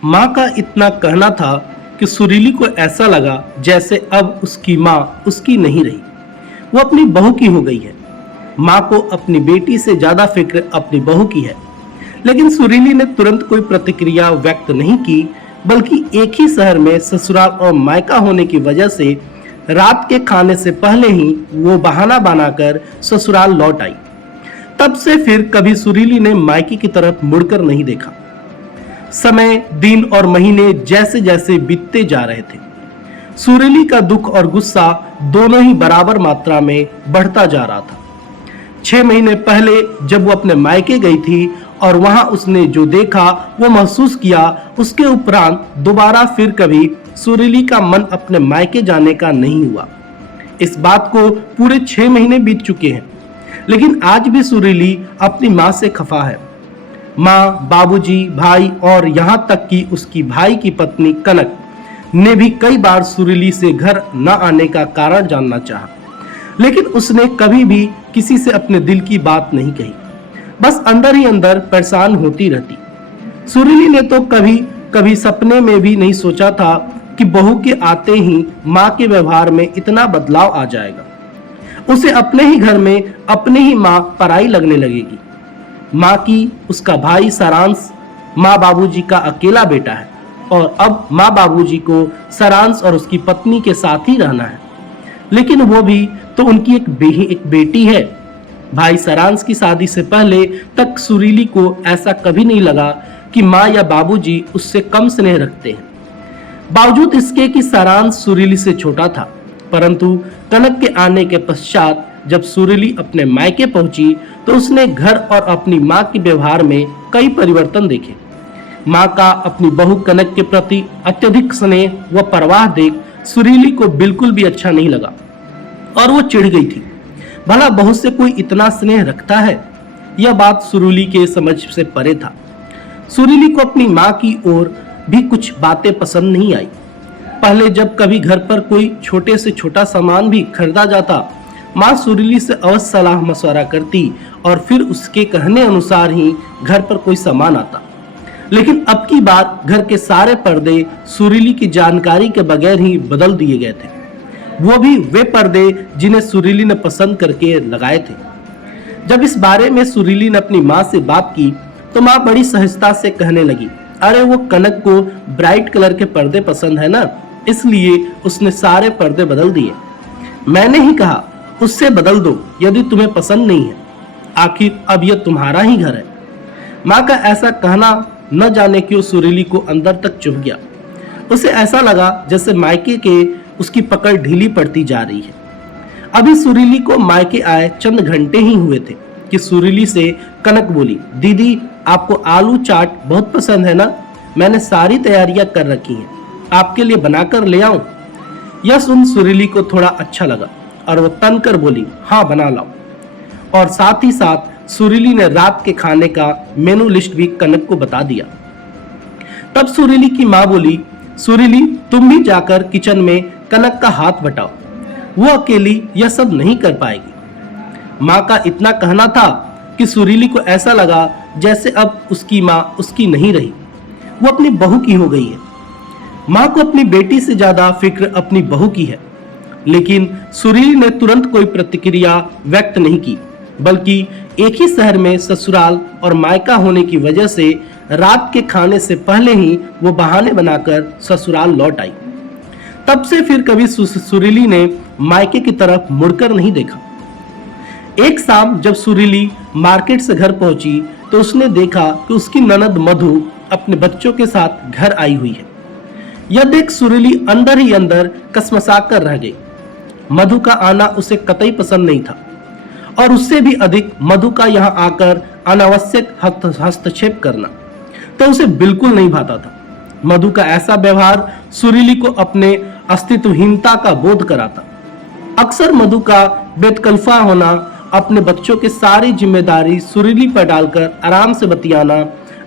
माँ का इतना कहना था कि सुरीली को ऐसा लगा जैसे अब उसकी माँ उसकी नहीं रही, वो अपनी बहू की हो गई है। माँ को अपनी बेटी से ज्यादा फिक्र अपनी बहू की है। लेकिन सुरीली ने तुरंत कोई प्रतिक्रिया व्यक्त नहीं की, बल्कि एक ही शहर में ससुराल और मायका होने की वजह से रात के खाने से पहले ही वो बहाना बनाकर ससुराल लौट आई। तब से फिर कभी सुरीली ने मायके की तरफ मुड़कर नहीं देखा। समय, दिन और महीने जैसे जैसे बीतते जा रहे थे, सुरीली का दुख और गुस्सा दोनों ही बराबर मात्रा में बढ़ता जा रहा था। 6 महीने पहले जब वो अपने मायके गई थी और वहां उसने जो देखा वो महसूस किया, उसके उपरांत दोबारा फिर कभी सुरीली का मन अपने मायके जाने का नहीं हुआ। इस बात को पूरे 6 महीने बीत चुके हैं, लेकिन आज भी सुरीली अपनी माँ से खफा है। माँ, बाबूजी, भाई और यहाँ तक कि उसकी भाई की पत्नी कनक ने भी कई बार सुरीली से घर न आने का कारण जानना चाहा, लेकिन उसने कभी भी किसी से अपने दिल की बात नहीं कही, बस अंदर ही अंदर परेशान होती रहती। सुरीली ने तो कभी कभी सपने में भी नहीं सोचा था कि बहू के आते ही माँ के व्यवहार में इतना बदलाव आ जाएगा। उसे अपने ही घर में अपनी ही माँ पराई लगने लगेगी। माँ की उसका भाई सारांश माँ बाबूजी का अकेला बेटा है और अब माँ बाबूजी को सारांश और उसकी पत्नी के साथ ही रहना है, लेकिन वो भी तो उनकी एक बेटी है। भाई सारांश की शादी से पहले तक सुरीली को ऐसा कभी नहीं लगा कि माँ या बाबूजी उससे कम स्नेह रखते हैं। बावजूद इसके कि सारांश सुरीली से छोटा था, परंतु कनक के आने के पश्चात जब सुरीली अपने मायके पहुंची तो उसने घर और अपनी माँ के व्यवहार में कई परिवर्तन देखे। माँ का अपनी बहू कनक के प्रति अत्यधिक स्नेह व परवाह देख सुरीली को बिल्कुल भी अच्छा नहीं लगा और वो चिढ़ गई थी। भला बहू से कोई इतना स्नेह रखता है? यह बात सुरीली के समझ से परे था। सुरीली को अपनी माँ की ओर भी कुछ बातें पसंद नहीं आई। पहले जब कभी घर पर कोई छोटे से छोटा सामान भी खरीदा जाता, माँ सुरीली से अवश्य सलाह मशवरा करती और फिर उसके कहने अनुसार ही घर पर कोई सामान आता। लेकिन अब की बार घर के सारे पर्दे सुरीली की जानकारी के बगैर ही बदल दिए गए थे, वो भी वे पर्दे जिन्हें सुरीली ने पसंद करके लगाए थे। जब इस बारे में सुरीली ने अपनी माँ से बात की तो माँ बड़ी सहजता से कहने लगी, अरे वो कनक को ब्राइट कलर के पर्दे पसंद है ना, इसलिए उसने सारे पर्दे बदल दिए। मैंने ही कहा उससे बदल दो यदि तुम्हें पसंद नहीं है, आखिर अब यह तुम्हारा ही घर है। माँ का ऐसा कहना न जाने क्यों सुरीली को अंदर तक चुभ गया। उसे ऐसा लगा जैसे मायके के उसकी पकड़ ढीली पड़ती जा रही है। अभी सुरीली को मायके आए चंद घंटे ही हुए थे कि सुरीली से कनक बोली, दीदी आपको आलू चाट बहुत पसंद है ना, मैंने सारी तैयारियां कर रखी हैं, आपके लिए बनाकर ले आऊं? यह सुन सुरीली को थोड़ा अच्छा लगा और वो तन कर बोली, हाँ बना लाओ। और साथ ही साथ सुरीली ने रात के खाने का मेनू लिस्ट भी कनक को बता दिया। तब सुरीली की माँ बोली, सुरीली तुम भी जाकर किचन में कनक का हाथ बटाओ, वो अकेली यह सब नहीं कर पाएगी। माँ का इतना कहना था कि सुरीली को ऐसा लगा जैसे अब उसकी माँ उसकी नहीं रही, वो अपनी बहू की हो गई है। माँ को अपनी बेटी से ज्यादा फिक्र अपनी बहू की है, लेकिन सुरीली ने तुरंत कोई प्रतिक्रिया व्यक्त नहीं की, बल्कि एक ही शहर में ससुराल और मायका होने की वजह से रात के खाने से पहले ही वो बहाने बनाकर ससुराल लौट आई। तब से फिर कभी सुरीली ने मायके की तरफ मुड़कर नहीं देखा। एक शाम जब सुरीली मार्केट से घर पहुंची तो उसने देखा कि उसकी ननद मधु अपने बच्चों के साथ घर आई हुई है। यह देख सुरीली अंदर ही अंदर कसमसा कर रह गई। मधु का आना उसे कतई पसंद नहीं था और उससे भी अधिक मधु का यहाँ आकर अनावश्यक हस्तक्षेप करना तो उसे बिल्कुल नहीं भाता था। मधु का ऐसा व्यवहार सुरीली को अपने अस्तित्वहीनता का बोध कराता। अक्सर मधु का बेतकल्फा होना, अपने बच्चों की सारी जिम्मेदारी सुरीली पर डालकर आराम से बतियाना,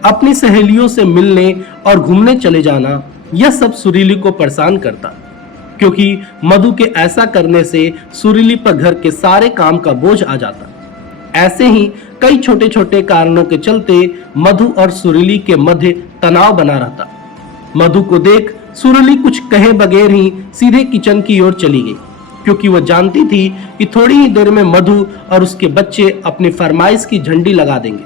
अपनी सहेलियों से मिलने और घूमने चले जाना, यह सब सुरीली को परेशान करता, क्योंकि मधु के ऐसा करने से सुरीली पर घर के सारे काम का बोझ आ जाता। ऐसे ही कई छोटे छोटे कारणों के चलते मधु और सुरीली के मध्य तनाव बना रहता। मधु को देख सुरीली कुछ कहे बगैर ही सीधे किचन की ओर चली गई, क्योंकि वह जानती थी कि थोड़ी ही देर में मधु और उसके बच्चे अपनी फरमाइश की झंडी लगा देंगे।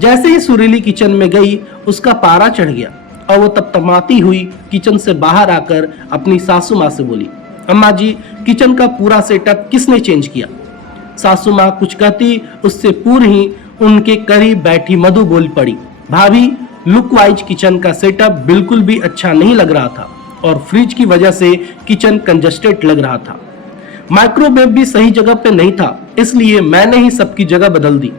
जैसे ही सुरीली किचन में गई, उसका पारा चढ़ गया और वो तमतमाती हुई किचन से बाहर आकर अपनी सासू माँ से बोली, अम्मा जी, किचन का पूरा सेटअप किसने चेंज किया? सासू माँ कुछ कहती, उससे पूर्व ही उनके करीब बैठी मधु बोल पड़ी, भाभी, लुक वाइज किचन का सेटअप बिल्कुल भी अच्छा नहीं लग रहा था और फ्रिज की वजह से किचन कंजस्टेड लग रहा था। माइक्रोवेव भी सही जगह पे नहीं था, इसलिए मैंने ही सबकी जगह बदल दी।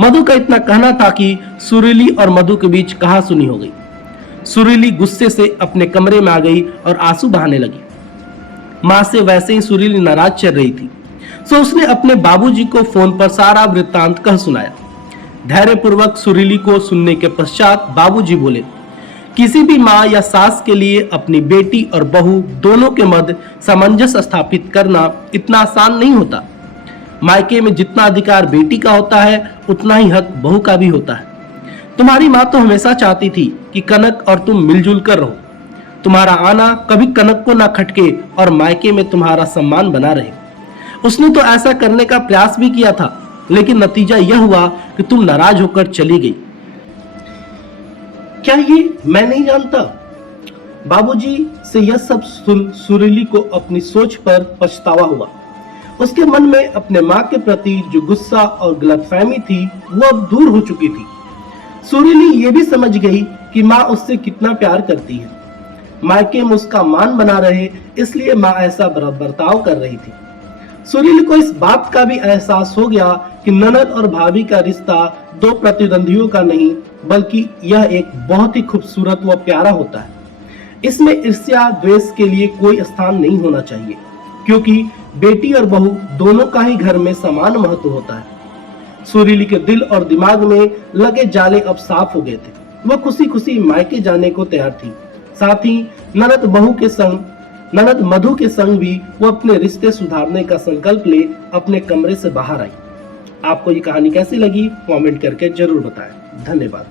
मधु का इतना कहना था कि सुरीली और मधु के बीच कहासुनी हो गई। सुरीली गुस्से से अपने कमरे में आ गई और आंसू बहाने लगी। माँ से वैसे ही सुरीली नाराज चल रही थी, सो उसने अपने बाबूजी को फोन पर सारा वृत्तांत कह सुनाया। धैर्यपूर्वक सुरीली को सुनने के पश्चात बाबूजी बोले, किसी भी माँ या सास के लिए अपनी बेटी और बहू दोनों के मध्य सामंजस्य स्थापित करना इतना आसान नहीं होता। मायके में जितना अधिकार बेटी का होता है, उतना ही हक बहू का भी होता है। तुम्हारी माँ तो हमेशा चाहती थी कि कनक और तुम मिलजुल कर रहो। तुम्हारा आना कभी कनक को ना खटके और मायके में तुम्हारा सम्मान बना रहे। उसने तो ऐसा करने का प्रयास भी किया था, लेकिन नतीजा यह हुआ कि तुम नाराज होकर चली गई। क्या ये मैं नहीं जानता? बाबूजी से यह सब सुन सुरीली को अपनी सोच पर पछतावा हुआ। उसके मन में अपने माँ के प्रति जो गुस्सा और गलतफहमी थी, वो अब दूर हो चुकी थी। सुरीली ये भी समझ गई कि माँ उससे कितना प्यार करती है। मायके में उसका मान बना रहे, इसलिए माँ ऐसा बर्ताव कर रही थी। सुरीली को इस बात का भी एहसास हो गया कि ननद और भाभी का रिश्ता दो प्रतिद्वंदियों का नहीं, बल्कि यह एक बहुत ही खूबसूरत व प्यारा होता है। इसमें ईर्ष्या द्वेष के लिए कोई स्थान नहीं होना चाहिए, क्योंकि बेटी और बहू दोनों का ही घर में समान महत्व होता है। सुरीली के दिल और दिमाग में लगे जाले अब साफ हो गए थे। वह खुशी खुशी मायके जाने को तैयार थी। साथ ही ननद मधु के संग भी वो अपने रिश्ते सुधारने का संकल्प ले अपने कमरे से बाहर आई। आपको ये कहानी कैसी लगी, कमेंट करके जरूर बताएं। धन्यवाद।